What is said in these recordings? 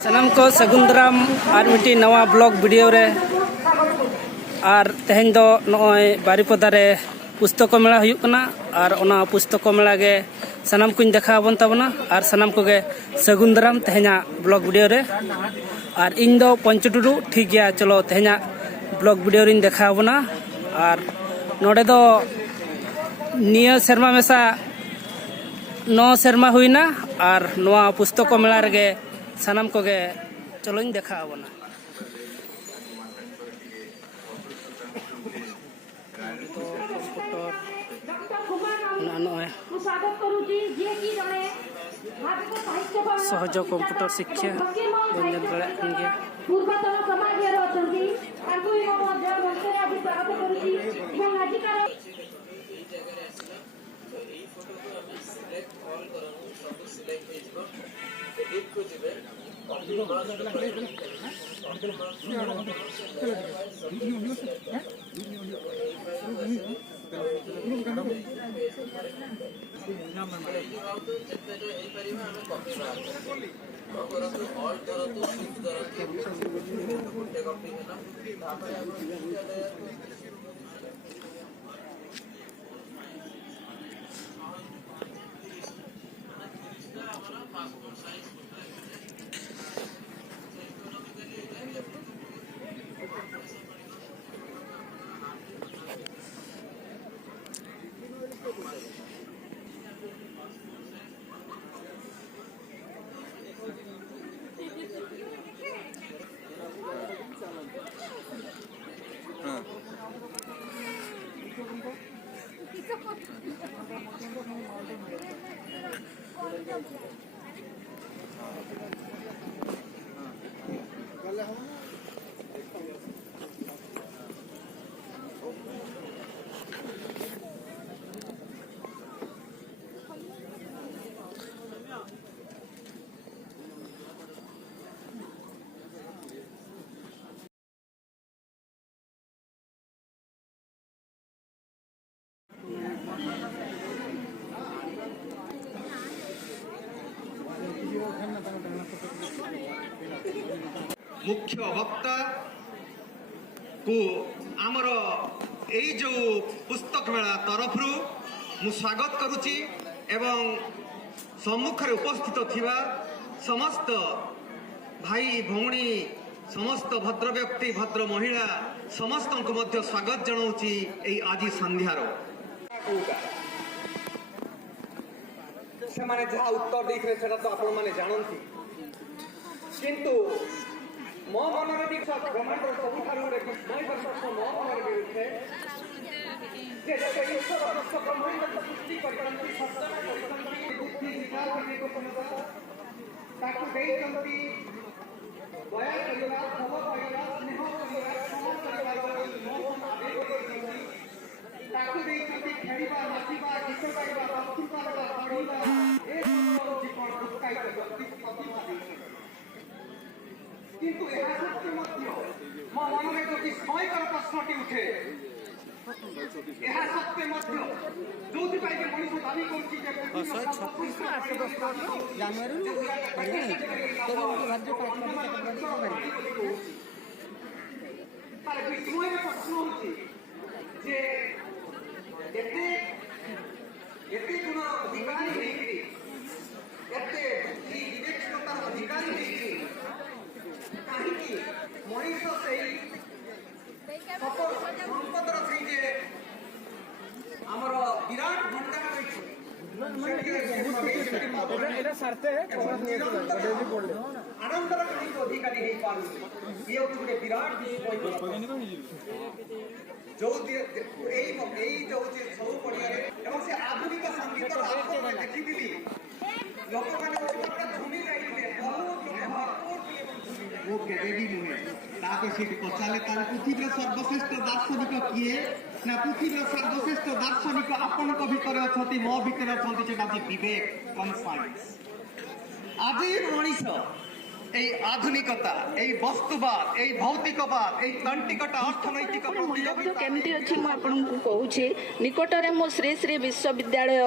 सनम को सगुंदराम और मिट्टी नवा ब्लॉग वीडियो रे और तेहन दो नॉय बारीपदा रे पुस्तक मेला हुयुक कना और ओना पुस्तक मेला गे सनम कुछ देखा बन तबना और सनम को गे सगुंदराम तेहना ब्लॉग वीडियो रे और इन दो पंचटुडू ठीक गया चलो तेहना ब्लॉग वीडियो रे देखा बना और नोडे दो निया शर्मा मेसा 9 शर्मा हुईना और नवा पुस्तक मेला रे सनम को गे चलो इन देखा बना सहज कंप्यूटर शिक्षा बंजन गया पूर्वतन समाज अछंती तांको इ मध्य मंत्री आदि स्वागत करूची एवं आजिकार मुख्य वक्ता को आमर यही जो पुस्तक मेला तरफ मु स्वागत करुची एवं सम्मुख रे उपस्थित थिबा समस्त भाई भौणी समस्त भद्र व्यक्ति भद्र महिला समस्त को मध्य स्वागत जनाऊची एई आजी संध्यार से माने जहाँ उत्तर देखे सेटा तो आपण माने जानती किंतु मो मन भी ब्रह्मांड सबुठार गोटे विस्मयकर प्रश्न मो मन भी ईश्वर विश्व ब्रह्मांड सृष्टि करती बुद्धि विचार ताकू देइछंती दया करिवा क्षम करिवा स्नेह करिवा क्षमा करिवा आवेग करिवा ताकू देइछंती खेलिबा नाचिबा गीत गाइबा संस्कृत पढ़िबा ए सब जीवन उत्साहित करती प्रतिभा देइछंती किंतु यह सत्य मध्य मो मन में जो विस्मयकर प्रश्नटी उठे यह सत्य मध्य जो मनीष दावी विस्मय प्रश्न होते गुण अधिकारी बुद्धि विवेकशीलतार अधिकारी कहीं मनीष से संपदर से आमर विराट भंडार आनंदर कहीं अधिकारी नहीं पारे ये गोटे विराट जो जो सब पड़िया से आधुनिक संगीत देखी लोक मैंने झुमी जाइए वो केबे भी नुहे ताके सेठी पचाले ताले पृथ्वीर सर्वश्रेष्ठ दार्शनिक किए ना पृथ्वीर सर्वश्रेष्ठ दार्शनिक आपण को भीतर अछंती मो भीतर अछंती सेटा जे विवेक कॉन्साइंस आजि मनीष এই আধুনিকতা এই বস্তুবাদ এই ভৌতিকবাদ এই তান্ত্রিকতা অর্থনৈতিক प्रतियोगिता केमती अछि म आपनकु कहूछि निकटरे मो श्री श्री विश्वविद्यालय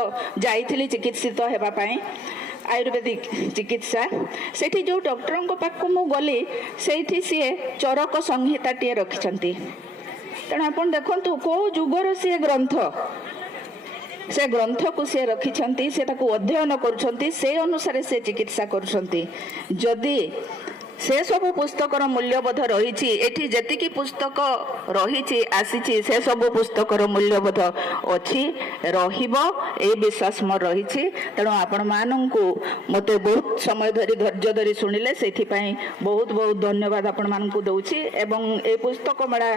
जाइथिली चिकित्सित हेबा पई आयुर्वेदिक चिकित्सा सेठी जो डॉक्टर पाख मु गली से सी चरक संहिताटे रखिंट तेणु आप देखु कौ जुगर सी ग्रंथ से ग्रंथ को सी रखिंट से अध्ययन कर अनुसार से चिकित्सा करुँच से सब पुस्तकर मूल्यबोध रही एठी जतिकी पुस्तक रही आसी से सब पुस्तकर मूल्यबोध अच्छी ए विश्वास मोर रही तेणु आपण मानू मते बहुत समय धरी धैर्य धरी शुणिले से बहुत बहुत धन्यवाद आपण मानू दौची एवं ए पुस्तक मेला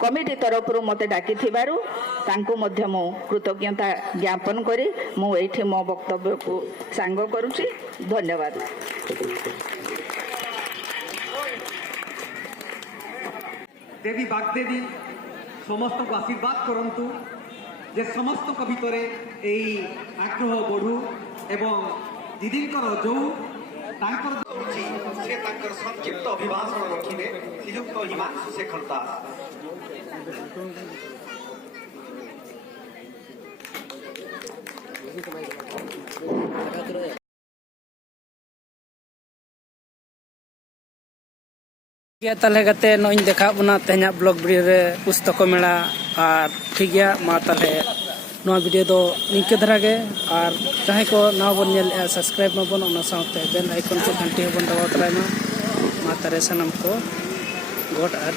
कमिटी तरफ मते डाकी तांको मध्य मो कृतज्ञता ज्ञापन करी मु एठी मो वक्तव्य को सांग करुची धन्यवाद। देवी बागदेवी समस्त को आशीर्वाद करंतु जे समस्त को भितरे एई आग्रह बढ़ू एवं दीदींकर जो तांकर से तांकर संक्षिप्त अभिभाषण रखिबे श्रीयुक्त हिमांशु शेखर दास। गया ताले गते नोइन देखा बना तेहना ब्लॉग वीडियो रे पुस्तक मेला और ठीक गया मा ताले नो वीडियो दो निके धरा गे और जहां को ना बन नेल सब्सक्राइब मा बन ओना साथे बेल आइकन को घंटी बन दबाव तराय मा तारे सनम को गॉड आर